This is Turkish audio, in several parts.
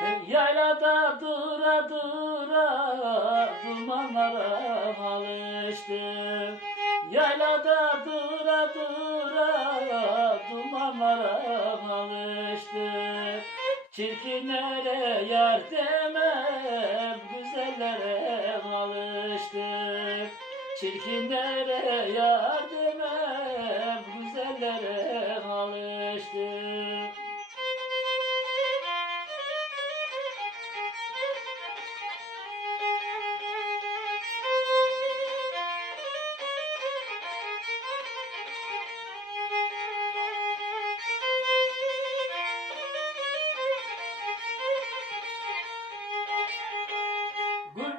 Yaylada dura dura dumanlara alıştım. Yaylada dura dura dumanlara alıştım. Çirkinlere yar demem güzellere alıştım. Çirkinlere yar demem güzellere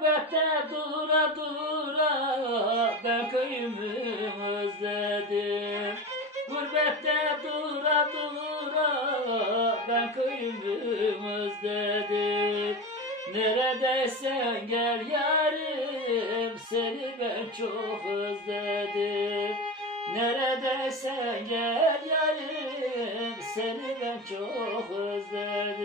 Gurbette dura dura ben köyümü özledim. Gurbette dura dura ben köyümü özledim. Neredeysen gel yarim seni ben çok özledim. Neredeysen gel yarim seni ben çok özledim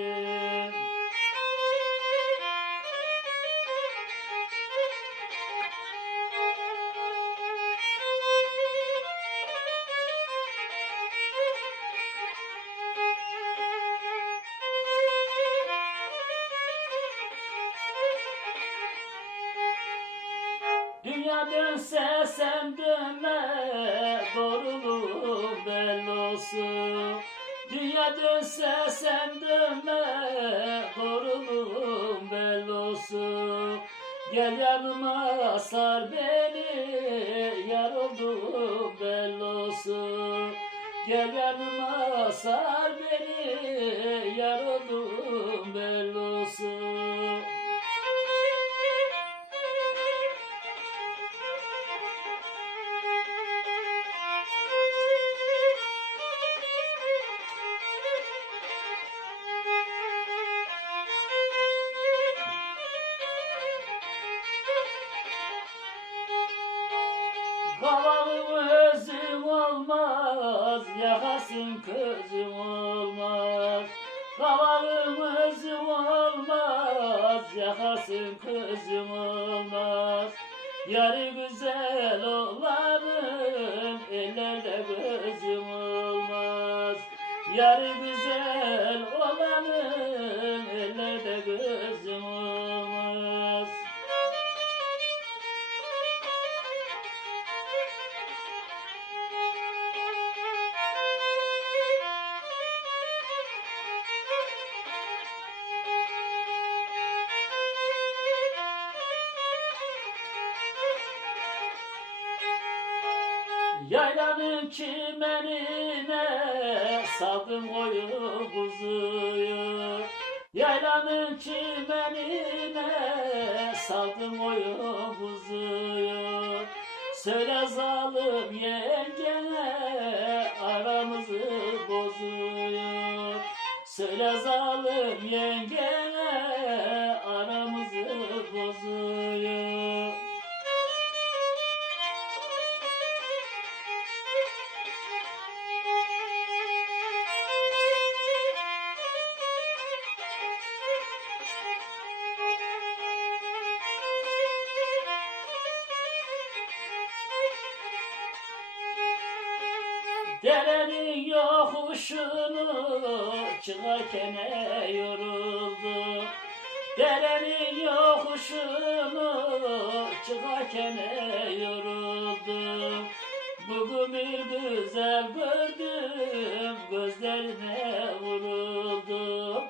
Dünya dönse sen dönme Doğruluğun belli olsun. Dünya dönse sen dönme Doğruluğun belli olsun. Gel yanıma sar beni Yar olduğum belli olsun. Gel yanıma sar beni Kavağım özüm olmaz, yakasın közüm olmaz. Kavağım özüm olmaz, yakasın közüm olmaz. Yarı güzel olanım, ellerde gözüm olmaz. Yarı güzel olanım, ellerde gözüm olmaz. Yaylanın çimenine saldım koyu kuzuyu. Yaylanın çimenine saldım koyu kuzuyu. Söyle zalim yengene aramızı bozuyor Söyle zalim yengene aramızı bozuyor Derenin yokuşunu çıkarken yoruldu. Derenin yokuşunu çıkarken yoruldum. Bugün bir güzel gördüm, gözlerine vuruldum.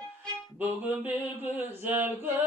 Bugün bir güzel gördüm,